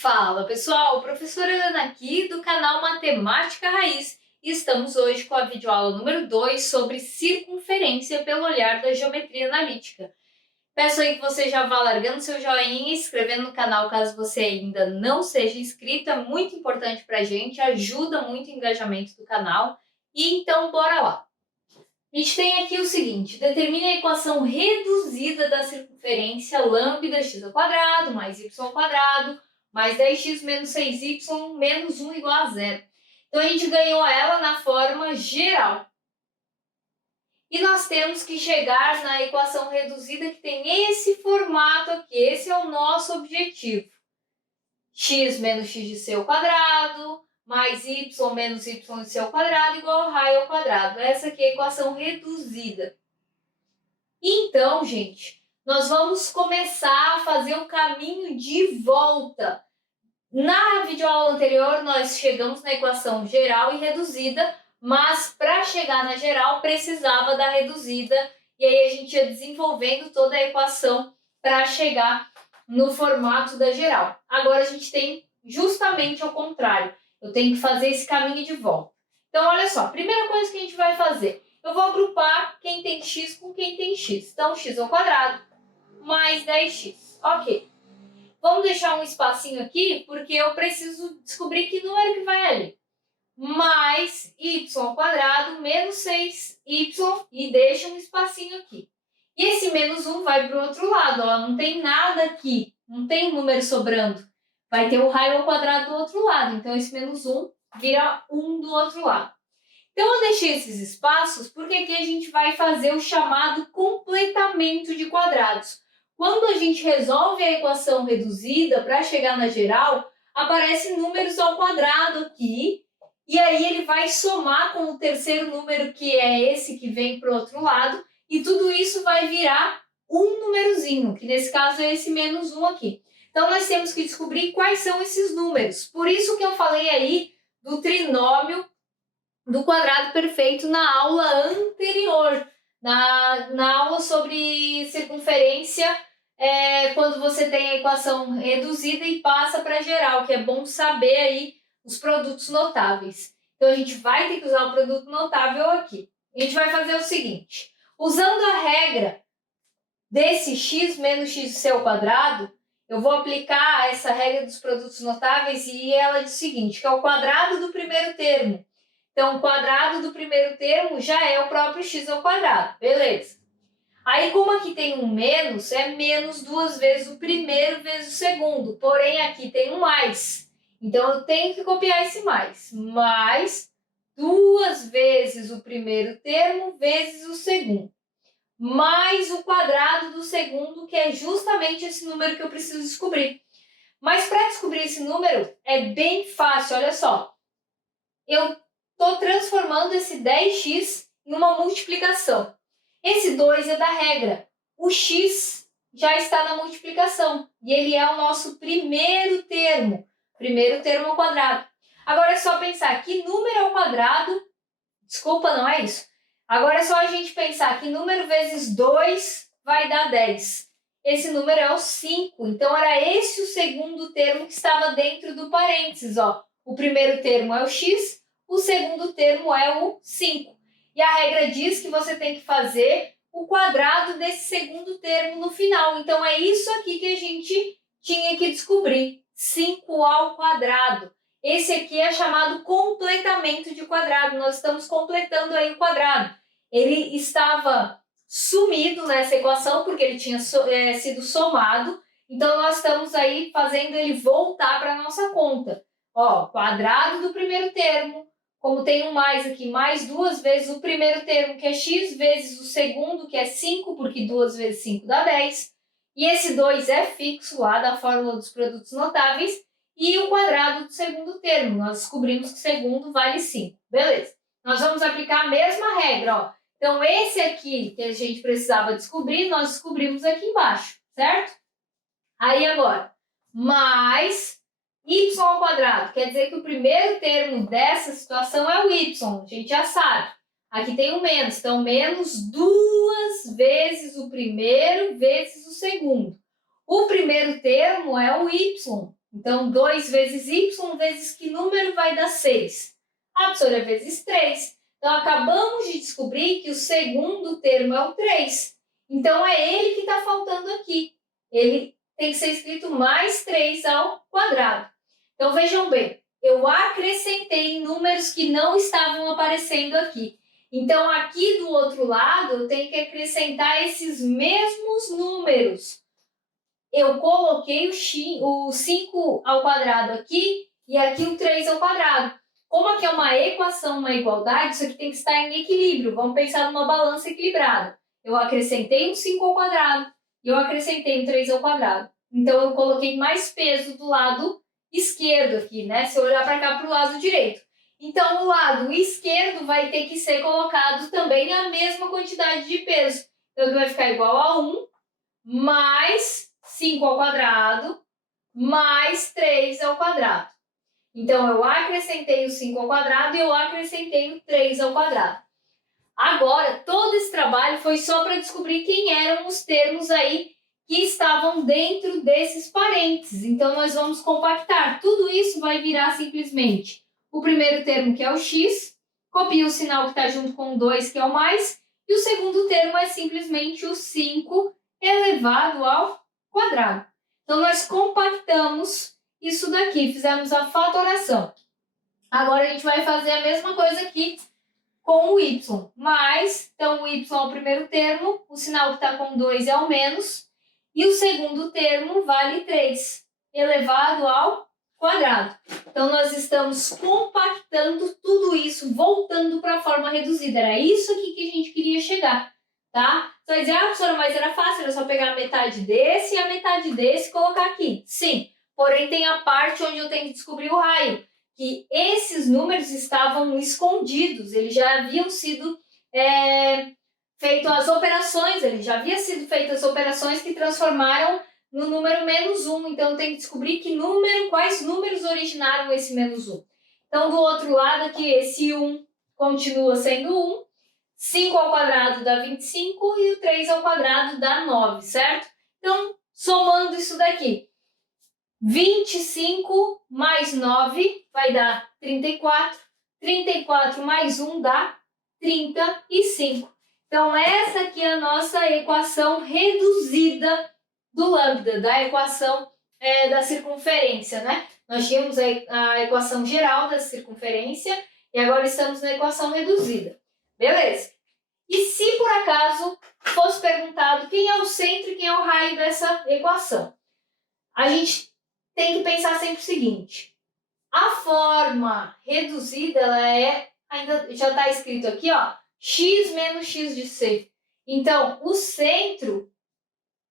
Fala pessoal, professora Ana aqui do canal Matemática Raiz e estamos hoje com a videoaula número 2 sobre circunferência pelo olhar da geometria analítica. Peço aí que você já vá largando seu joinha e se inscrevendo no canal caso você ainda não seja inscrito, é muito importante para a gente, ajuda muito o engajamento do canal. E então bora lá! A gente tem aqui o seguinte, determine a equação reduzida da circunferência lambda x ao quadrado mais y ao quadrado mais 10x menos 6y menos 1 igual a zero. Então, a gente ganhou ela na forma geral. E nós temos que chegar na equação reduzida que tem esse formato aqui. Esse é o nosso objetivo. X menos x de c ao quadrado mais y menos y de c ao quadrado igual a raio ao quadrado. Essa aqui é a equação reduzida. Então, gente, nós vamos começar a fazer o caminho de volta. Na videoaula anterior, nós chegamos na equação geral e reduzida, mas para chegar na geral precisava da reduzida, e aí a gente ia desenvolvendo toda a equação para chegar no formato da geral. Agora a gente tem justamente ao contrário, eu tenho que fazer esse caminho de volta. Então, olha só, a primeira coisa que a gente vai fazer, eu vou agrupar quem tem x com quem tem x. Então, x ao quadrado mais 10x. Ok. Vamos deixar um espacinho aqui, porque eu preciso descobrir que número que vai ali. Mais y ao quadrado menos 6y e deixa um espacinho aqui. E esse menos 1 vai para o outro lado, ó, não tem nada aqui, não tem número sobrando. Vai ter o raio ao quadrado do outro lado, então esse menos 1 vira 1 do outro lado. Então eu deixei esses espaços porque aqui a gente vai fazer o chamado completamento de quadrados. Quando a gente resolve a equação reduzida para chegar na geral, aparecem números ao quadrado aqui, e aí ele vai somar com o terceiro número, que é esse que vem para o outro lado, e tudo isso vai virar um númerozinho, que nesse caso é esse menos 1 aqui. Então nós temos que descobrir quais são esses números. Por isso que eu falei aí do trinômio do quadrado perfeito na aula anterior, na aula sobre circunferência, quando você tem a equação reduzida e passa para geral, que é bom saber aí os produtos notáveis. Então, a gente vai ter que usar o produto notável aqui. A gente vai fazer o seguinte, usando a regra desse x menos x de c ao quadrado, eu vou aplicar essa regra dos produtos notáveis e ela diz o seguinte, que é o quadrado do primeiro termo. Então, o quadrado do primeiro termo já é o próprio x ao quadrado, beleza? Aí, como aqui tem um menos, é menos duas vezes o primeiro vezes o segundo. Porém, aqui tem um mais. Então, eu tenho que copiar esse mais. Mais duas vezes o primeiro termo vezes o segundo. Mais o quadrado do segundo, que é justamente esse número que eu preciso descobrir. Mas para descobrir esse número, é bem fácil, olha só. Eu estou transformando esse 10x em uma multiplicação. Esse 2 é da regra. O x já está na multiplicação. E ele é o nosso primeiro termo. Primeiro termo ao quadrado. Agora é só pensar que número ao quadrado... Desculpa, não é isso. Agora é só a gente pensar que número vezes 2 vai dar 10. Esse número é o 5. Então, era esse o segundo termo que estava dentro do parênteses. Ó. O primeiro termo é o x, o segundo termo é o 5. E a regra diz que você tem que fazer o quadrado desse segundo termo no final. Então, é isso aqui que a gente tinha que descobrir. 5 ao quadrado. Esse aqui é chamado completamento de quadrado. Nós estamos completando aí o quadrado. Ele estava sumido nessa equação porque ele tinha sido somado. Então, nós estamos aí fazendo ele voltar para a nossa conta. Ó, quadrado do primeiro termo. Como tem um mais aqui, mais duas vezes o primeiro termo, que é x, vezes o segundo, que é 5, porque 2 vezes 5 dá 10. E esse 2 é fixo lá da fórmula dos produtos notáveis. E o quadrado do segundo termo. Nós descobrimos que o segundo vale 5. Beleza. Nós vamos aplicar a mesma regra, ó. Então, esse aqui que a gente precisava descobrir, nós descobrimos aqui embaixo, certo? Aí, agora, mais y ao quadrado. Quer dizer que o primeiro termo dessa situação é o y. A gente já sabe. Aqui tem o menos. Então, menos duas vezes o primeiro vezes o segundo. O primeiro termo é o y. Então, 2 vezes y vezes que número vai dar 6? A professora é vezes 3. Então, acabamos de descobrir que o segundo termo é o 3. Então, é ele que está faltando aqui. Ele tem que ser escrito mais 3 ao quadrado. Então, vejam bem, eu acrescentei números que não estavam aparecendo aqui. Então, aqui do outro lado, eu tenho que acrescentar esses mesmos números. Eu coloquei o 5 ao quadrado aqui e aqui o 3 ao quadrado. Como aqui é uma equação, uma igualdade, isso aqui tem que estar em equilíbrio. Vamos pensar numa balança equilibrada. Eu acrescentei um 5 ao quadrado e eu acrescentei um 3 ao quadrado. Então, eu coloquei mais peso do lado esquerdo aqui, né? Se eu olhar para cá, para o lado direito. Então, o lado esquerdo vai ter que ser colocado também a mesma quantidade de peso. Então, aqui vai ficar igual a 1 mais 5 ao quadrado mais 3 ao quadrado. Então, eu acrescentei o 5 ao quadrado e eu acrescentei o 3 ao quadrado. Agora, todo esse trabalho foi só para descobrir quem eram os termos aí que estavam dentro desses parênteses. Então, nós vamos compactar. Tudo isso vai virar simplesmente o primeiro termo, que é o x, copia o sinal que está junto com o 2, que é o mais, e o segundo termo é simplesmente o 5 elevado ao quadrado. Então, nós compactamos isso daqui, fizemos a fatoração. Agora, a gente vai fazer a mesma coisa aqui com o y, mais, então o y é o primeiro termo, o sinal que está com 2 é o menos, e o segundo termo vale 3, elevado ao quadrado. Então, nós estamos compactando tudo isso, voltando para a forma reduzida. Era isso aqui que a gente queria chegar, tá? Você vai dizer, professora, mas era fácil, era só pegar a metade desse e a metade desse e colocar aqui. Sim, porém tem a parte onde eu tenho que descobrir o raio, que esses números estavam escondidos, eles já haviam sido feitas as operações, já havia sido feitas as operações que transformaram no número menos 1, então eu tenho que descobrir quais números originaram esse menos 1. Então, do outro lado aqui, esse 1 continua sendo 1, 5 ao quadrado dá 25 e o 3 ao quadrado dá 9, certo? Então, somando isso daqui, 25 mais 9 vai dar 34, 34 mais 1 dá 35. Então, essa aqui é a nossa equação reduzida do lambda, da equação da circunferência, né? Nós tínhamos a equação geral da circunferência e agora estamos na equação reduzida. Beleza? E se por acaso fosse perguntado quem é o centro e quem é o raio dessa equação? A gente tem que pensar sempre o seguinte, a forma reduzida, ainda já está escrito aqui, ó, x menos x de c. Então, o centro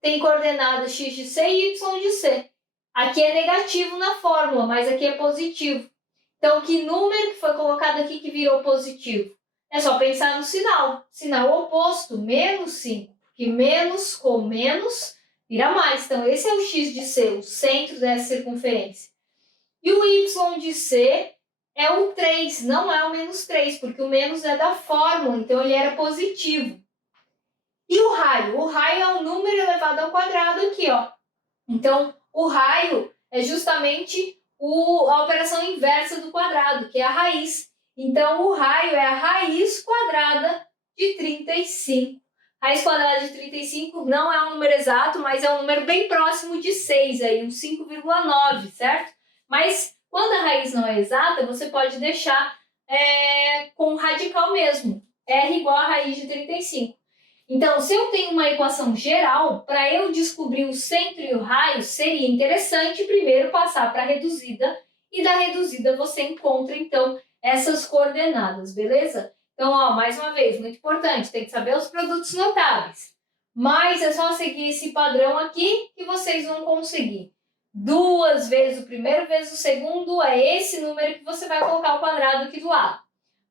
tem coordenadas x de c e y de c. Aqui é negativo na fórmula, mas aqui é positivo. Então, que número que foi colocado aqui que virou positivo? É só pensar no sinal. Sinal oposto, menos 5. Porque menos com menos vira mais. Então, esse é o x de c, o centro dessa circunferência. E o y de c é o 3, não é o menos 3, porque o menos é da fórmula, então ele era positivo. E o raio? O raio é um número elevado ao quadrado aqui, ó. Então, o raio é justamente a operação inversa do quadrado, que é a raiz. Então, o raio é a raiz quadrada de 35. Raiz quadrada de 35 não é um número exato, mas é um número bem próximo de 6, aí, um 5,9, certo? Mas, quando a raiz não é exata, você pode deixar com radical mesmo. R igual a raiz de 35. Então, se eu tenho uma equação geral, para eu descobrir o centro e o raio, seria interessante primeiro passar para a reduzida, e da reduzida você encontra, então, essas coordenadas, beleza? Então, ó, mais uma vez, muito importante, tem que saber os produtos notáveis. Mas é só seguir esse padrão aqui que vocês vão conseguir. 2 vezes o primeiro vezes o segundo é esse número que você vai colocar o quadrado aqui do lado.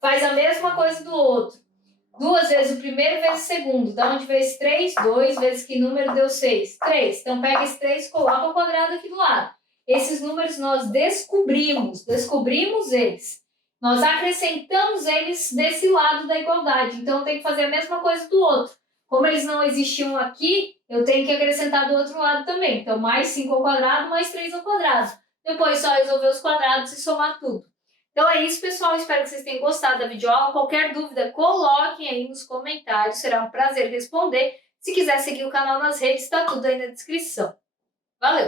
Faz a mesma coisa do outro. 2 vezes o primeiro vezes o segundo. Da onde veio esse 3? 2 vezes que número deu 6? 3. Então, pega esse 3 e coloca o quadrado aqui do lado. Esses números nós descobrimos eles. Nós acrescentamos eles desse lado da igualdade. Então, eu tenho que fazer a mesma coisa do outro. Como eles não existiam aqui, eu tenho que acrescentar do outro lado também. Então, mais 5 ao quadrado, mais 3 ao quadrado. Depois só resolver os quadrados e somar tudo. Então é isso, pessoal. Espero que vocês tenham gostado da videoaula. Qualquer dúvida, coloquem aí nos comentários. Será um prazer responder. Se quiser seguir o canal nas redes, está tudo aí na descrição. Valeu!